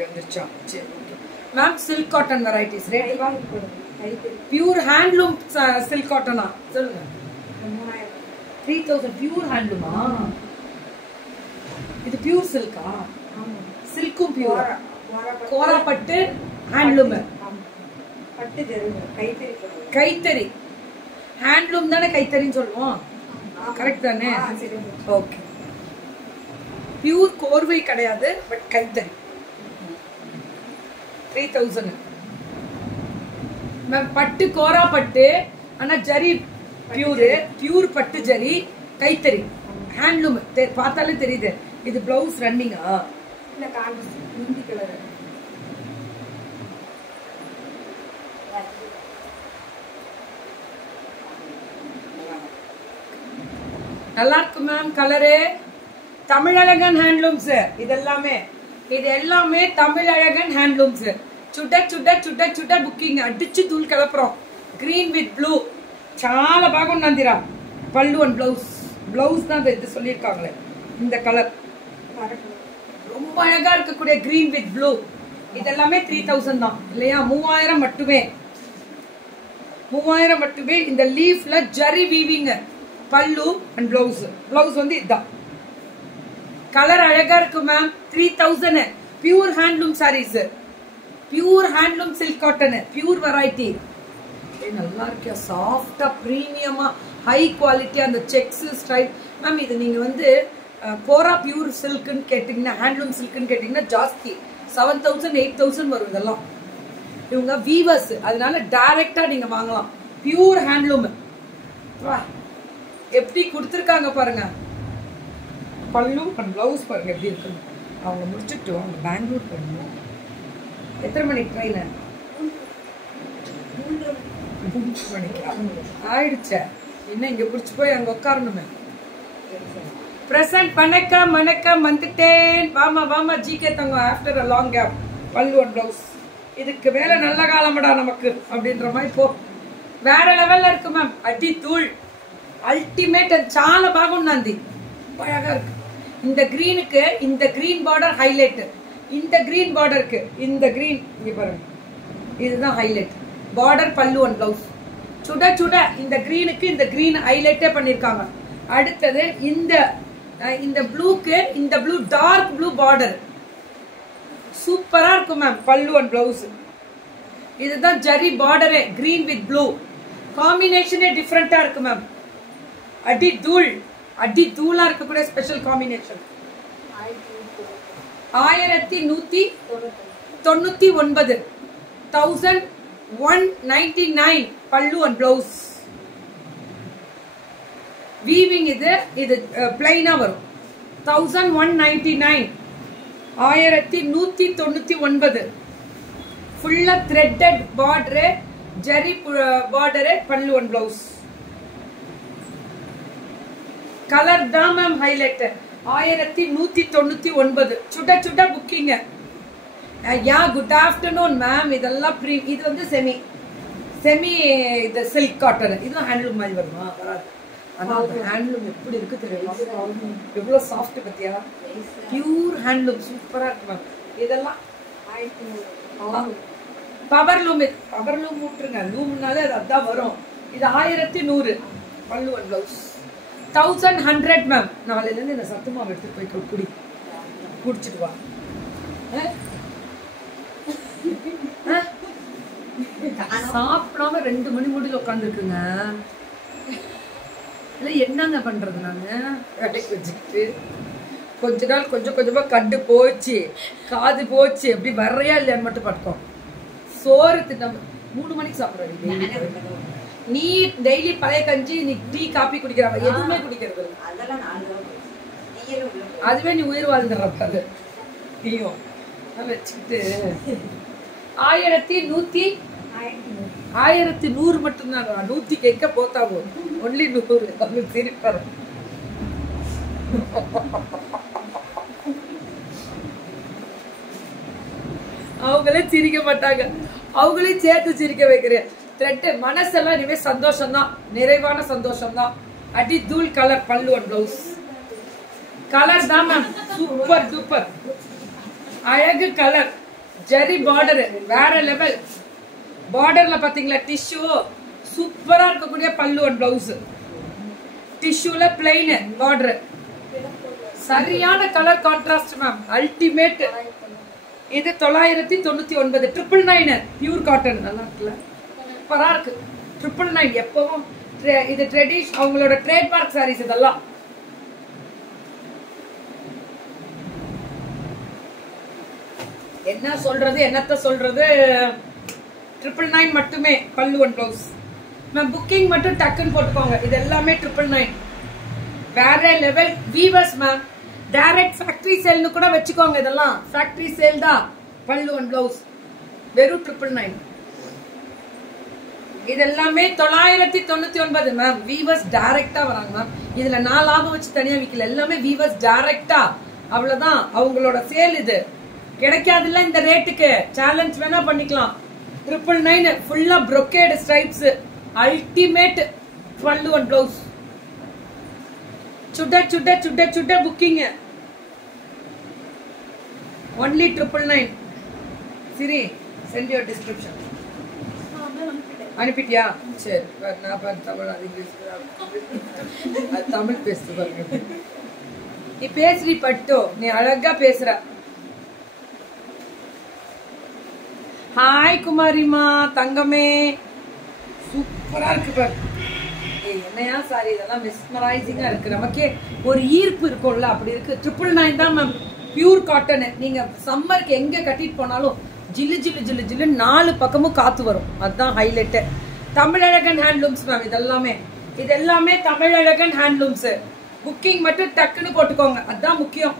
இப்படி வந்துருச்சா? சரி okay ma'am. Silk cotton varieties rate pure handloom silk காட்டனா சொல்லுங்க. 3000 பியூர் ஹேண்ட்லூமா? இது பியூர் சில்கா? சில்க்கும் பியூர் கோரா பட்டு ஹேண்ட்லூம் பட்டு கைத்தறி கைத்தறி ஹேண்ட்லூம் தானே கைத்தறின்னு சொல்லுவோம். கரெக்ட் தானே? ஓகே. பியூர் கோர்வை கிடையாது பட் கைத்தறி 3000 மேம். பட்டு கோரா பட்டு ஆனா ஜரி பியூர் பட்டு ஜரி கைத்தறி ஹேண்ட்லூம் பார்த்தாலே தெரியுது. இது பிளவுஸ் ரன்னிங்கா? இல்ல ஹிந்தி கலர் நல்லா இருக்கு மேம். Colour Tamizhazhagan handlooms. இது எல்லாமே தமிழழகன் ஹேண்ட்லூம்ஸ். சுட சுட சுட சுட புக்கிங் అడ్డిచి தூள் கலப்புறோம். గ్రీన్ విత్ బ్లూ చాలా బాగుందందిరా. పళ్ళు అండ్ బ్లౌజ్ தான் இது சொல்லிருக்காங்களே. இந்த கலர் ரொம்ப அழகா இருக்கக்கூடிய கிரீன் வித் ப்ளூ. இதெல்லாமே 3000 தான் இல்லையா? 3000 மட்டுமே. 3000 மட்டுமே. இந்த லீஃப்ல ஜரி வீவிங் பல்லு அண்ட் பிளவுஸ் வந்து இதுதான். கலர் அழகா இருக்கு ma'am. 3000 pure handloom sarees. Pure handloom silk cotton pure variety. நல்லா இருக்கியா? சாஃப்டா பிரீமியமா ஹை குவாலிட்டி அந்த செக்ஸ் ஸ்டைல் மேம். இது நீங்க வந்து கோரா பியூர் சில்க்னு கேட்டீங்கன்னா ஹேண்ட்லூம் சில்க்னு கேட்டீங்கன்னா ஜாஸ்தி 7000 8000 வரும். இதெல்லாம் இவங்க வீவர்ஸ், அதனால டைரக்டா நீங்க வாங்கலாம். பியூர் ஹேண்ட்லூம் எப்படி கொடுத்துருக்காங்க பாருங்க. பல்லு அண்ட் பிளவுஸ் பாருங்க எப்படி இருக்கு. அவங்க முடிச்சுட்டு அவங்க பெங்களூர் போகணும். எத்தனை மணிக்கு ட்ரெயின்? 3 மணிக்கு ஆயிடுச்ச. இன்னும் இங்க பிடிச்சி போய் அங்க உட்காரணுமே. பிரசன்ட் வணக்கம் வந்துட்டேன். வாமா ஜிகே தங்க. ஆஃப்டர் அ லாங் கேப் பல்லு அண்ட் பிளவுஸ். இதுக்கு மேல நல்ல காலமடா நமக்கு அப்படின்ற மாதிரி போ. வேற லெவல்ல இருக்கு மேம். அடி தூள் அல்டிமேட். చాలా బాగుంది. அழகா இருக்கு. இந்த கிரீனுக்கு இந்த கிரீன் பார்டர் ஹைலைட். இந்த கிரீன் பார்டருக்கு இந்த கிரீன் இங்க பாருங்க. இதுதான் ஹைலைட். பார்டர் பல்லு அண்ட் பிளவுஸ் சுட சுட. இந்த கிரீனுக்கு இந்த கிரீன் ஹைலைட்டே பண்ணிருக்காங்க. அடுத்தது இந்த ப்ளூக்கு இந்த ப்ளூ டார்க் ப்ளூ பார்டர் சூப்பரா இருக்கும் மேம். பல்லு அண்ட் பிளவுஸ் இதுதான் ஜரி பார்டரே. கிரீன் வித் ப்ளூ காம்பினேஷனே டிஃபரெண்டா இருக்கு மேம். அடி தூளா இருக்கக்கூடிய ஸ்பெஷல் காம்பினேஷன். 1199 1199 பல்லு அண்ட் பிளவுஸ். வீவிங் இது பிளைனா வரும். 1199 1199 ஃபுல்லா த்ரெட்டட் பார்டர் ஜரி பார்டர் பல்லு அண்ட் பிளவுஸ். கலர் தான் மேம் ஹைலைட். 1199 சுட சுட புக்கிங். யா குட் ஆஃப்டர்நூன் மேம். இதெல்லாம் இது வந்து செமி இது சில்க் காட்டன். இதுவும் ஹேண்ட்லூம் மாதிரி வருமா? வராது. அதான் ஹேண்ட்லூம் எப்படி இருக்கு தெரியுமா? எவ்வளவு சாஃப்ட் பத்தியா? பியூர் ஹேண்ட்லூம் சூப்பரா இருக்கு மேம். இதெல்லாம் பவர் லூம். விட்டுருங்க. லூம்னாலே அது அதான் வரும். இது 1100 பல்லு அண்ட் பிளவுஸ். 1100 மேம். நாளையில இருந்து இந்த சத்து மாவு எடுத்து போய் குடிச்சிட்டு வா. சாப்பிடாம 2 மணி முடியல உட்காந்துருக்குங்க. இல்லை என்னங்க பண்றது? நாங்க இடைக்கு வச்சுக்கிட்டு கொஞ்ச நாள் கொஞ்சம் கொஞ்சமா கண்டு போச்சு, காது போச்சு. அப்படி வர்றையா இல்லையான்னு மட்டும் பார்த்தோம். சோறு திட்டம் 3 மணிக்கு சாப்பிடுறீங்க. நீ டெய்லி பழைய கஞ்சி, நீ டீ காபி குடிக்கிறாங்க, எதுவுமே குடிக்கிறது அதுவே நீ உயிர் வாழ்ந்துடுறப்ப. அது நீயும் வச்சுக்கிட்டு 1100 மட்டும்தான். 100 கேட்க போத்தாவோ ஒன்லி 100. அவங்க சிரிப்பாரு. அவங்களே சிரிக்க மாட்டாங்க. அவங்களே சேர்த்து சிரிக்க வைக்கிறேன். த்ரெட் மனசெல்லாம் இனிமே சந்தோஷம் தான், நிறைவான சந்தோஷம் தான். அடி தூள் கலர் பல்லு அண்ட் பிளவுஸ். கலர் தான் மேம் சூப்பர் டூப்பர் அழகு கலர். ஜெரி பார்டர் வேற லெவல். பார்டர்ல பாத்தீங்களா டிஷ்யூ சூப்பரா இருக்கக்கூடிய பல்லு அண்ட் பிளவுஸ். டிஷ்யூல பிளைன் பார்டர், சரியான கலர் கான்ட்ராஸ்ட் மேம், அல்டிமேட். இது 999 999 பியூர் காட்டன். நல்லா இருக்குல்ல, சூப்பரா இருக்கு. 999 எப்பவும் இது ட்ரெடிஷ் அவங்களோட ட்ரேட்மார்க் சாரீஸ் இதெல்லாம். என்ன சொல்றது, என்னத்த சொல்றது, 999 மட்டுமே பல்லு அண்ட் பிளவுஸ் மேம். புக்கிங் மட்டும் டக்குன்னு போட்டுக்கோங்க. இது எல்லாமே 999 வேற level weavers ma'am. Direct factory சேல்னு கூட வச்சுக்கோங்க. இதெல்லாம் ஃபேக்டரி சேல் தான். பல்லு அண்ட் பிளவுஸ் வெறும் 999. இது எல்லாமே 999 மேம். வீவர்ஸ் டைரக்டா வராங்க மேம். இதுல நான் லாபம் வச்சு தனியா விக்கல, எல்லாமே வீவர்ஸ் டைரக்டா. அவ்வளவுதான் அவங்களோட சேல். இது கிடைக்காதுல்ல இந்த ரேட்டுக்கு. சேலஞ்ச் வேணா பண்ணிக்கலாம். 999 ஃபுல்லா brocade ஸ்ட்ரைப்ஸ், அல்டிமேட் பல்லு அண்ட் பிளவுஸ். சுட சுட சுட சுட புக்கிங். only 999. சரி, send your description. அனுப்பிட்டியா? சரி, நான் பாரு தமிழ் அது இங்கிலீஷ் தமிழ் பேசுது பாருங்க. நீ பேசுறி பட்டோ, நீ அழகா பேசுற. ஹாய் குமாரிமா தங்கமே, சூப்பரா இருக்கு பாரு. என்னையா சாரி, இதெல்லாம் மெஸ்மரைசிங்கா இருக்கு. நமக்கே ஒரு ஈர்ப்பு இருக்கும்ல, அப்படி இருக்கு. 999 தான் மேம், பியூர் காட்டன். நீங்க சம்மருக்கு எங்க கட்டிட்டு போனாலும் ஜில்லு ஜில்லு ஜில்லு ஜில்லு 4 பக்கமும் காத்து வரும். அதுதான் ஹைலைட். Tamizhazhagan handlooms ma'am. இது எல்லாமே தமிழழகன் ஹேண்ட்லூம்ஸ். புக்கிங் மட்டும் டக்குன்னு போட்டுக்கோங்க, அதுதான் முக்கியம்.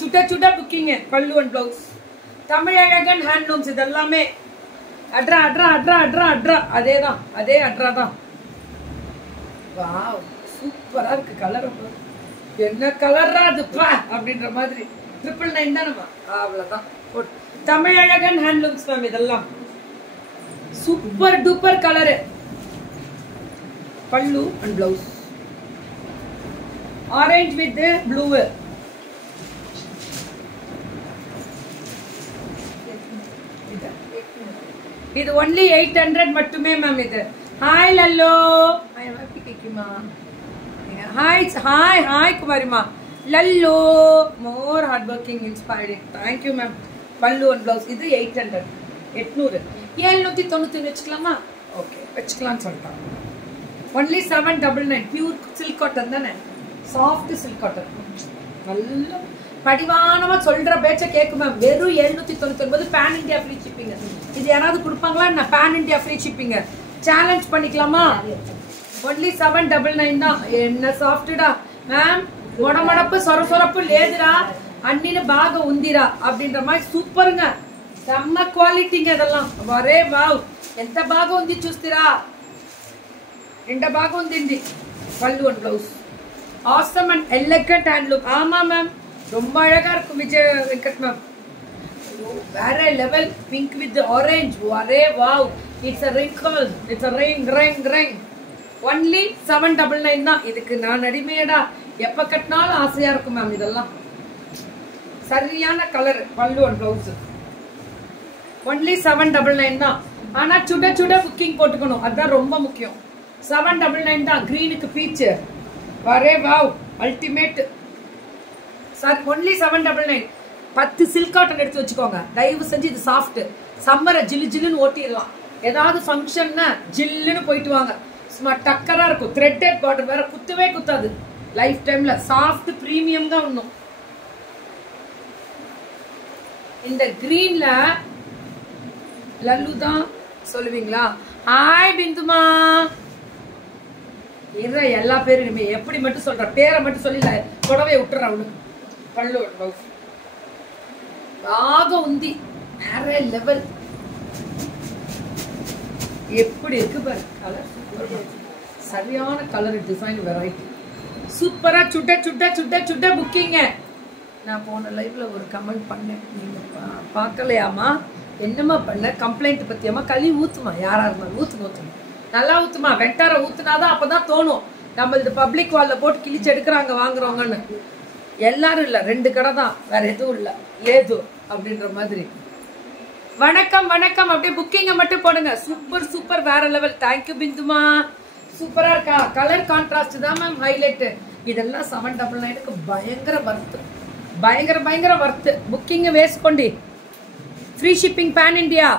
சுட்ட சுட்ட புக்கிங் பல்லு அண்ட் பிளவுஸ். தமிழழகன் ஹேண்ட்லூம்ஸ். இது எல்லாமே அட்ரா அட்ரா அட்ரா அட்ரா அட்ரா, அதேதான், அதே அட்ரா தான். வாவ், சூப்பரா இருக்கு. கலர் என்ன கலரா அதுப்பா அப்படின்ற மாதிரி. 999 தானம்மா, அவ்வளவுதான். Tamizhazhagan handlooms ma'am. இதெல்லாம் super duper colour. Pallu and blouse orange with blue. இது ஒன்லி 800 மட்டுமே மேம். இது hi Lallo, hi hi hi குமாரிமா. Lallo more hard working inspiring. Thank you ma'am. Pallu and blouse. இது 800 800 799 வச்சுக்கலாமா? ஓகே, வச்சுக்கலாம்னு சொல்லிட்டான். ஒன்லி 799 பியூர் சில்க் காட்டன் தானே, சாஃப்ட் சில்க் காட்டன். நல்ல படிவானமா சொல்ற பேச்ச கேக்கு மேம். வெறும் 799 பேன் இந்தியா ஃப்ரீ ஷிப்பிங். இது யாராவது கொடுப்பாங்களா? நான் pan India free shipping. Challenge பண்ணிக்கலாமா? ஒன்லி 799 தான். என்ன சாஃப்ட்டா மேம். மொடமொடப்பு சொர சொரப்பு லேதுரா, அண்ணின்னு பாக உந்திரா அப்படின்ற மாதிரி சூப்பருங்க. செம்ம குவாலிட்டிங்க இதெல்லாம். வரே வாவ், ఎంత బాగా ఉంది చూస్తారా? ఎంత బాగా ఉంది. Pallu and blouse awesome and elegant handloom. ஆமா மேம், ரொம்ப அழகா இருக்கும். விஜய் வெங்கட் மேம் வேற லெவல். Pink with orange. வரே wow, it's a wrinkle, it's a ring. Only 799 தான். இதுக்கு நான் அடிமையடா, எப்ப கட்டினாலும் ஆசையா இருக்கும் மேம். இதெல்லாம் சரியான கலர். பல்லு அண்ட் பிளவுஸ் ஒன்லி 799 தான். ஆனா சுட சுட புக்கிங் போட்டுக்கணும், அதுதான் ரொம்ப முக்கியம். 799 தான். கிரீனுக்கு பீச். வரே wow, ultimate sir. Only 799. 10 silk cotton எடுத்து வச்சுக்கோங்க தயவு செஞ்சு. இது சாஃப்ட். சம்மரை ஜில்லு ஜில்லுன்னு ஓட்டிடலாம். ஏதாவது ஃபங்க்ஷன்னா ஜில்லுன்னு போயிட்டு வாங்க. சும்மா டக்கரா இருக்கும். த்ரெட்டட் பார்டர் வேற, குத்தவே குத்தாது லைஃப் டைம்ல. சாஃப்ட் பிரீமியம் தான் ஒண்ணும். இந்த கிரீன்ல லல்லு தான் சொல்லுவீங்களா? ஹாய் பிந்துமா. எல்லா பேருமே எப்படி மட்டும் சொல்ற, பேரை மட்டும் சொல்லல, புடவைய விட்டுற அவனு. பல்லு பிளவுஸ் பாக உந்தி வேற லெவல். எப்படி இருக்கு பாரு கலர். சரியான கலர், டிசைன், வெரைட்டி சூப்பரா. சுட்ட சுட்ட சுட்ட சுட்ட புக்கிங்க. நான் போன லைவ்ல ஒரு கமெண்ட் பண்ணேன், நீங்க பார்க்கலையாமா? என்னமா பண்ண? கம்ப்ளைண்ட் பத்தியாமா? களி ஊத்துமா, யாரா இருந்தாலும் ஊத்துமா, நல்லா ஊத்துமா. வெட்டார ஊத்துனாதான் அப்பதான் தோணும் நம்ம இது பப்ளிக் வால்ல போட்டு கிழிச்சு எடுக்கிறாங்க வாங்குறவங்கன்னு. எல்லாரும் இல்ல, 2 கடை தான், வேற எதுவும் இல்ல, ஏதோ அப்படின்ற மாதிரி. வணக்கம் வணக்கம். அப்படியே புக்கிங்க மட்டும் போடுங்க. சூப்பர் சூப்பர், வேற லெவல். தேங்க்யூ பிந்துமா. சூப்பரா இருக்கா? கலர் கான்ட்ராஸ்ட் தான் மேம் ஹைலைட். இதெல்லாம் 799க்கு பயங்கர வர்த்து, பயங்கர பயங்கர வர்த்து. புக்கிங் வேஸ்கொண்டி. Free shipping pan India.